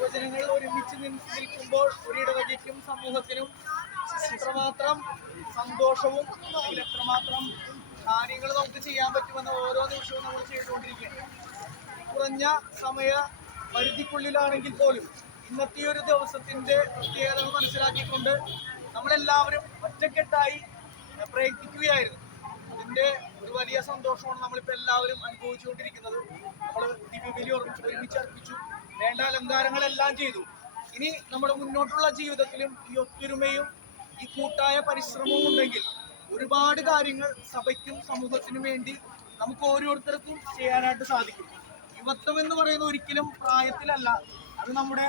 യുവജനങ്ങൾ ഒരുമിച്ച് നിൽക്കുമ്പോൾ ഒരിടവകയ്ക്കും സമൂഹത്തിനും എത്രമാത്രം സന്തോഷവും അല്ലെങ്കിൽ എത്രമാത്രം കാര്യങ്ങൾ നമുക്ക് ചെയ്യാൻ പറ്റുമെന്ന് ഓരോ നിമിഷവും നമ്മൾ ചെയ്തുകൊണ്ടിരിക്കുകയാണ്. കുറഞ്ഞ സമയ പരിധിക്കുള്ളിലാണെങ്കിൽ പോലും ഇന്നത്തെ ഒരു ദിവസത്തിന്റെ പ്രത്യേകത മനസ്സിലാക്കിക്കൊണ്ട് നമ്മളെല്ലാവരും ഒറ്റക്കെട്ടായി പ്രയത്നിക്കുകയായിരുന്നു. അതിന്റെ ഒരു വലിയ സന്തോഷമാണ് നമ്മളിപ്പോൾ എല്ലാവരും അനുഭവിച്ചുകൊണ്ടിരിക്കുന്നത്. നമ്മൾ ദിവ്യബലി ഒരുമിച്ച് അർപ്പിച്ചു, വേണ്ട അലങ്കാരങ്ങളെല്ലാം ചെയ്തു. ഇനി നമ്മുടെ മുന്നോട്ടുള്ള ജീവിതത്തിലും ഈ ഒത്തൊരുമയും ഈ കൂട്ടായ പരിശ്രമവും ഉണ്ടെങ്കിൽ ഒരുപാട് കാര്യങ്ങൾ സഭയ്ക്കും സമൂഹത്തിനും വേണ്ടി നമുക്ക് ഓരോരുത്തർക്കും ചെയ്യാനായിട്ട് സാധിക്കും. യുവത്വം എന്ന് പറയുന്നത് ഒരിക്കലും പ്രായത്തിലല്ല, അത് നമ്മുടെ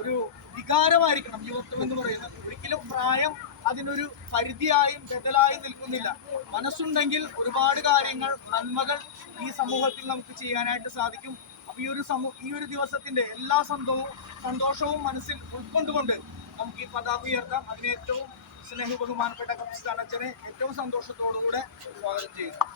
ഒരു വികാരമായിരിക്കണം. യുവത്വം എന്ന് പറയുന്നത് ഒരിക്കലും പ്രായം അതിനൊരു പരിധിയായും ബദലായും നിൽക്കുന്നില്ല. മനസ്സുണ്ടെങ്കിൽ ഒരുപാട് കാര്യങ്ങൾ, നന്മകൾ ഈ സമൂഹത്തിൽ നമുക്ക് ചെയ്യാനായിട്ട് സാധിക്കും. അപ്പോൾ ഈ ഒരു ദിവസത്തിന്റെ എല്ലാ സന്തോഷവും മനസ്സിൽ ഉൾക്കൊണ്ടുകൊണ്ട് നമുക്ക് ഈ പതാക ഉയർത്താം. അതിന് ഏറ്റവും സ്നേഹ ബഹുമാനപ്പെട്ട കപ്പിസ്ഥാൻ അച്ഛനെ ഏറ്റവും സന്തോഷത്തോടുകൂടെ സ്വാഗതം ചെയ്യുന്നു.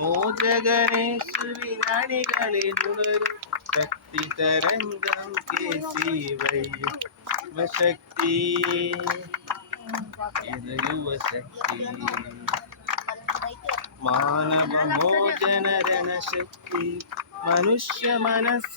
മോചകനേശ്വരിണികളിലുണരും ശക്തി തരംഗം ശക്തി യുവശക്തി മാനവമോചന രണശക്തി മനുഷ്യ മനസ്